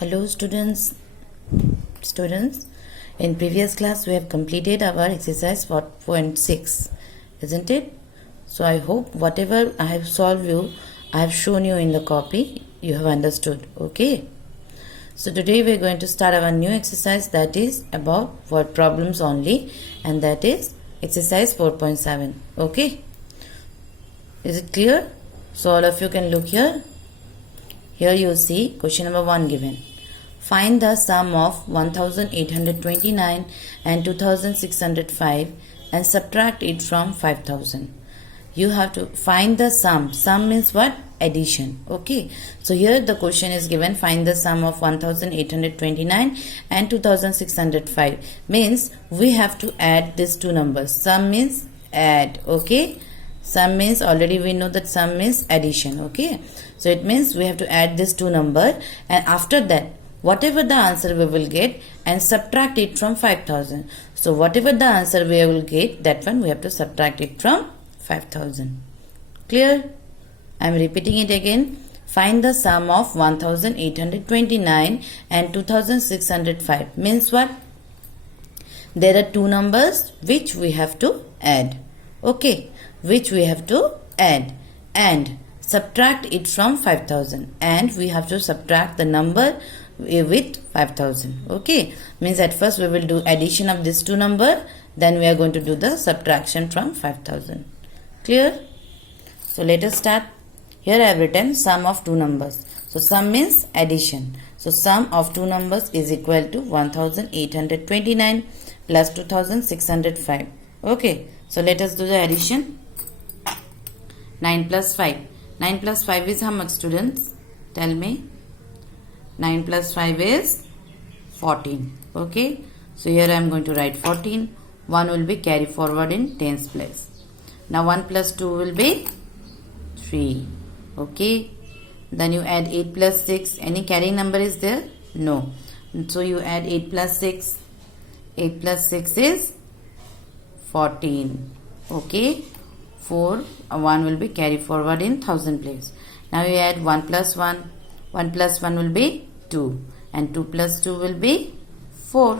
Hello students, in previous class we have completed our exercise 4.6, isn't it? So I hope whatever I have I have shown you in the copy, you have understood. Okay, so today we are going to start our new exercise, that is about word problems only, and that is exercise 4.7. Okay, is it clear? So all of you can look here. Here you see question number 1 given. Find the sum of 1829 and 2605 and subtract it from 5000. You have to find the sum. Sum means what? Addition. Okay. So here the question is given, find the sum of 1829 and 2605. Means we have to add these two numbers. Sum means add. Okay. Sum means, already we know that sum means addition. Okay. So it means we have to add these two numbers, and after that whatever the answer we will get and subtract it from 5000. So whatever the answer we will get, that one we have to subtract it from 5000. Clear? I am repeating it again. Find the sum of 1829 and 2605. Means what? There are two numbers which we have to add. Okay. Which we have to add and subtract it from 5000, and we have to subtract the number with 5000. Okay, means at first we will do addition of these two number, then we are going to do the subtraction from 5000. Clear? So let us start. Here I have written sum of two numbers. So sum means addition. So sum of two numbers is equal to 1829 plus 2605. Okay, so let us do the addition. 9 plus 5. 9 plus 5 is how much, students? Tell me. 9 plus 5 is 14. Okay. So here I am going to write 14. 1 will be carried forward in tens place. Now 1 plus 2 will be 3. Okay. Then you add 8 plus 6. Any carrying number is there? No. So you add 8 plus 6. 8 plus 6 is 14. Okay. 1 will be carried forward in thousand place. Now you add 1 plus 1. 1 plus 1 will be 2. And 2 plus 2 will be 4.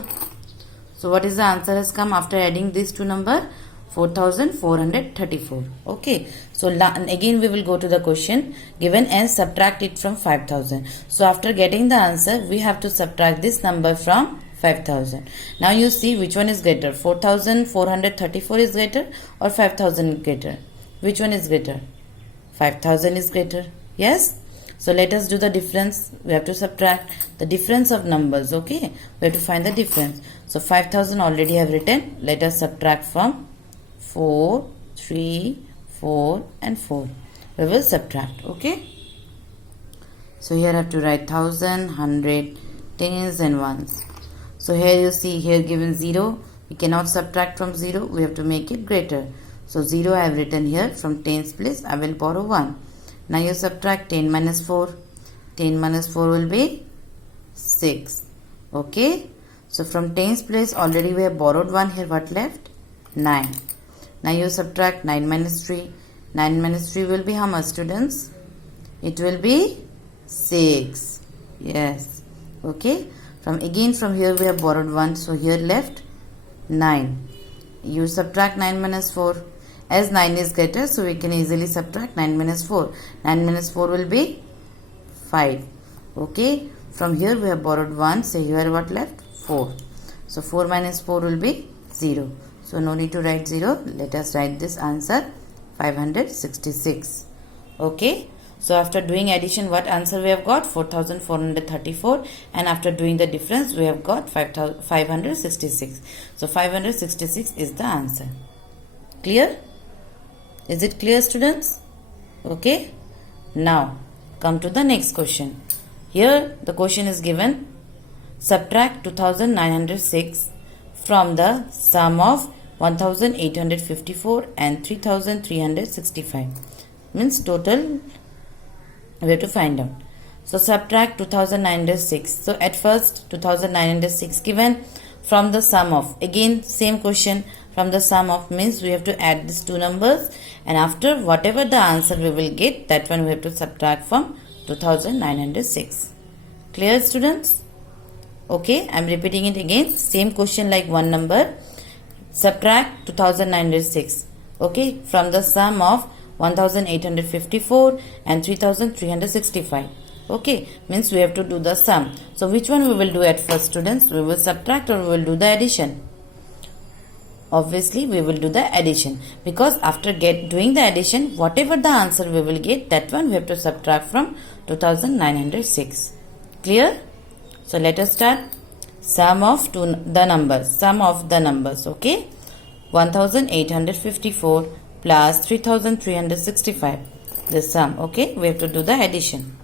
So what is the answer has come after adding these two numbers? 4434. Okay. So again we will go to the question given and subtract it from 5000. So after getting the answer, we have to subtract this number from 5000. Now you see which one is greater. 4434 is greater or 5000 is greater? Which one is greater? 5000 is greater. Yes? So let us do the difference. We have to subtract the difference of numbers. Okay? We have to find the difference. So 5000 already have written. Let us subtract from 4, 3, 4 and 4. We will subtract. Okay? So here I have to write 1000, 100, tens and ones. So here you see, here given 0, we cannot subtract from 0, we have to make it greater. So 0 I have written here, from tens place I will borrow 1. Now you subtract 10 minus 4. 10 minus 4 will be 6. Okay. So from tens place already we have borrowed 1, here what left? 9. Now you subtract 9 minus 3. 9 minus 3 will be how much, students? It will be 6. Yes. Okay. From here we have borrowed 1, so here left 9. You subtract 9 minus 4. As 9 is greater, so we can easily subtract 9 minus 4. 9 minus 4 will be 5. Okay. From here we have borrowed 1, so here what left? 4. So 4 minus 4 will be 0. So no need to write 0. Let us write this answer 566. Okay. So after doing addition, what answer we have got? 4434, and after doing the difference we have got 566. So 566 is the answer. Clear? Is it clear, students? Okay. Now come to the next question. Here the question is given, subtract 2906 from the sum of 1854 and 3365. Means total we have to find out. So subtract 2906. So at first 2906 given from the sum of, again same question, from the sum of means we have to add these two numbers, and after whatever the answer we will get, that one we have to subtract from 2906. Clear, students? Okay, I am repeating it again. Same question like one number. Subtract 2906. Okay, from the sum of 1854 and 3365. Okay, means we have to do the sum. So which one we will do at first, students? We will subtract or we will do the addition? Obviously we will do the addition, because after doing the addition, whatever the answer we will get, that one we have to subtract from 2906. Clear? So let us start. Sum of the numbers. Okay, 1854 plus 3365, the sum. Okay, we have to do the addition.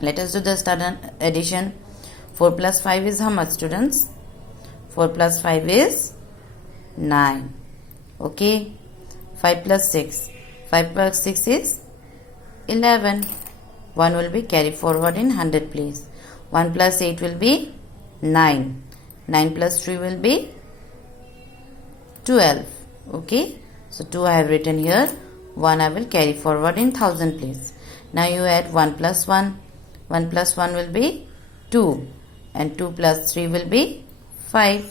Let us do the start addition. 4 plus 5 is how much, students? 4 plus 5 is 9. Okay, 5 plus 6 is 11. 1 will be carried forward in 100 place. 1 plus 8 will be 9. 9 plus 3 will be 12. Okay, so 2 I have written here. 1 I will carry forward in 1000 place. Now you add 1 plus 1. 1 plus 1 will be 2. And 2 plus 3 will be 5.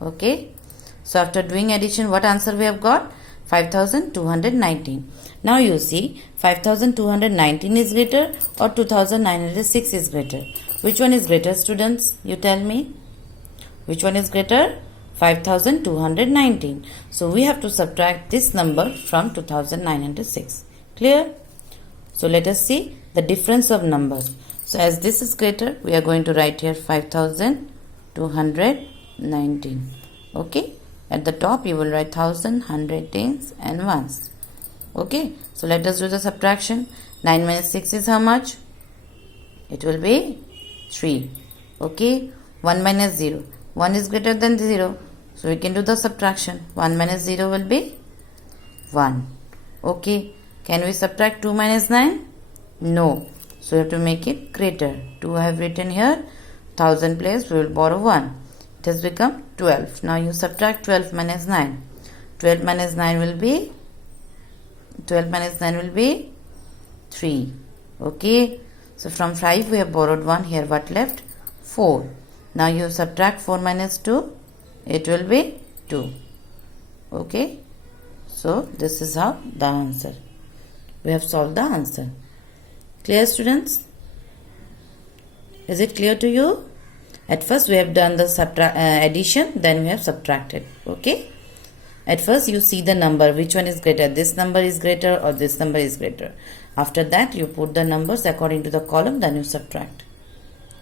Okay, so after doing addition, what answer we have got? 5219. Now you see, 5219 is greater or 2906 is greater. Which one is greater, students? You tell me. Which one is greater? 5219. So we have to subtract this number from 2906. Clear? So let us see the difference of numbers. So as this is greater, we are going to write here 5219. Okay? At the top you will write 1000, 100, tens and ones. Okay? So let us do the subtraction. 9 minus 6 is how much? It will be 3. Okay? 1 minus 0. 1 is greater than 0. So we can do the subtraction. 1 minus 0 will be 1. Okay? Can we subtract 2 minus 9? No. So we have to make it greater. 2 I have written here. 1000 place we will borrow 1. It has become 12. Now you subtract 12 minus 9. 12 minus 9 will be 3. Okay. So from 5 we have borrowed 1. Here what left? 4. Now you subtract 4 minus 2. It will be 2. Okay. So this is how the answer. We have solved the answer. Clear, students? Is it clear to you? At first we have done the addition, then we have subtracted. Okay. At first you see the number, which one is greater, this number is greater or this number is greater. After that you put the numbers according to the column, then you subtract.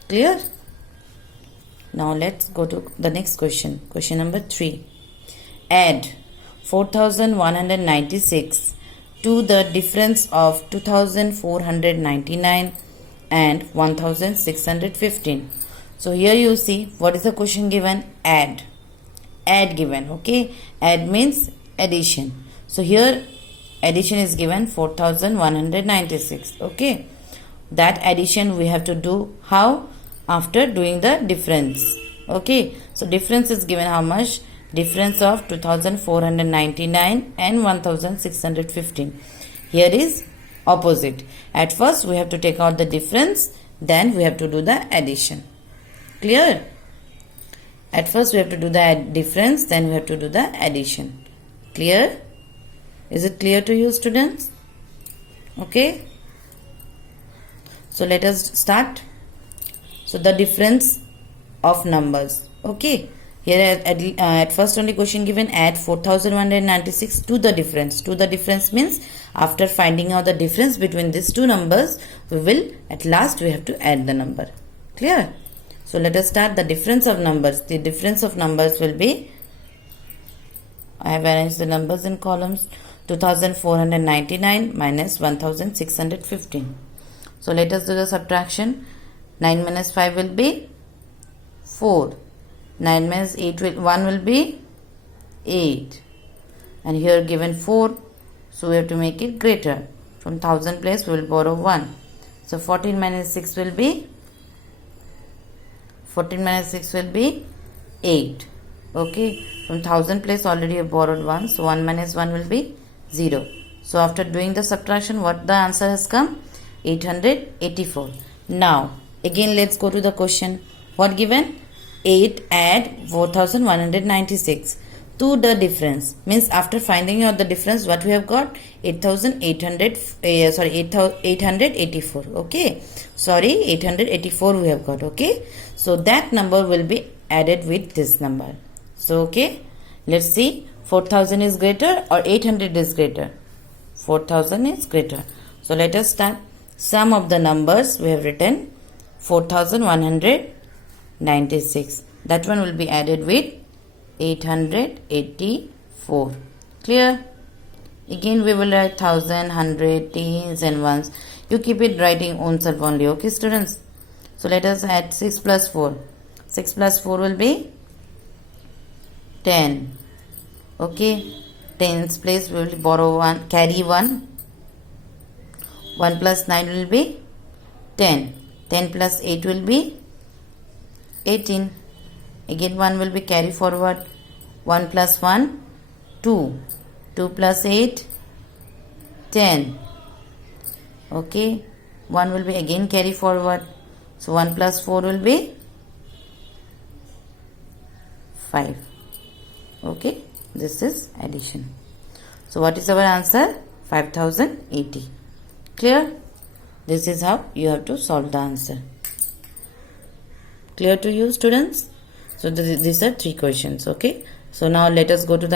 Clear? Now let's go to the next question. Question number 3. Add 4196 to the difference of 2499 and 1615. So here you see what is the question given? Add. Add given. Okay. Add means addition. So here addition is given 4196. Okay. That addition we have to do how? After doing the difference. Okay. So difference is given how much? Difference of 2499 and 1615. Here is opposite. At first we have to take out the difference, then we have to do the addition. Clear? At first we have to do the difference, then we have to do the addition. Clear? Is it clear to you, students? Okay. So let us start. So the difference of numbers. Okay. Here at first only question given, add 4196 to the difference. To the difference means after finding out the difference between these two numbers, we will at last we have to add the number. Clear? So let us start the difference of numbers. The difference of numbers will be, I have arranged the numbers in columns, 2499 minus 1615. So let us do the subtraction. 9 minus 5 will be 4. 9 minus 1 will be 8. And here given 4. So we have to make it greater. From 1000 place we will borrow 1. So 14 minus 6 will be 8. Okay. From 1000 place already have borrowed 1. So 1 minus 1 will be 0. So after doing the subtraction, what the answer has come? 884. Now Again, let's go to the question. What given? 8 add 4196 to the difference. Means after finding out the difference, what we have got? 884. Okay. Sorry, 884 we have got. Okay. So that number will be added with this number. So, okay. Let's see. 4000 is greater or 800 is greater? 4000 is greater. So, let us start. Sum of the numbers we have written 4196. That one will be added with 884. Clear? Again we will write 1000, 100, tens and ones. You keep it writing own self only. Okay, students? So, let us add 6 plus 4. 6 plus 4 will be 10. Okay, tens place we will borrow 1, carry 1. 1 plus 9 will be 10. 10 plus 8 will be 18. Again 1 will be carry forward. 1 plus 1, 2. 2 plus 8, 10. Okay, 1 will be again carry forward. So 1 plus 4 will be 5. Okay, this is addition. So what is our answer? 5080. Clear? This is how you have to solve the answer. Clear to you, students? So these are 3 questions. Okay. So now let us go to the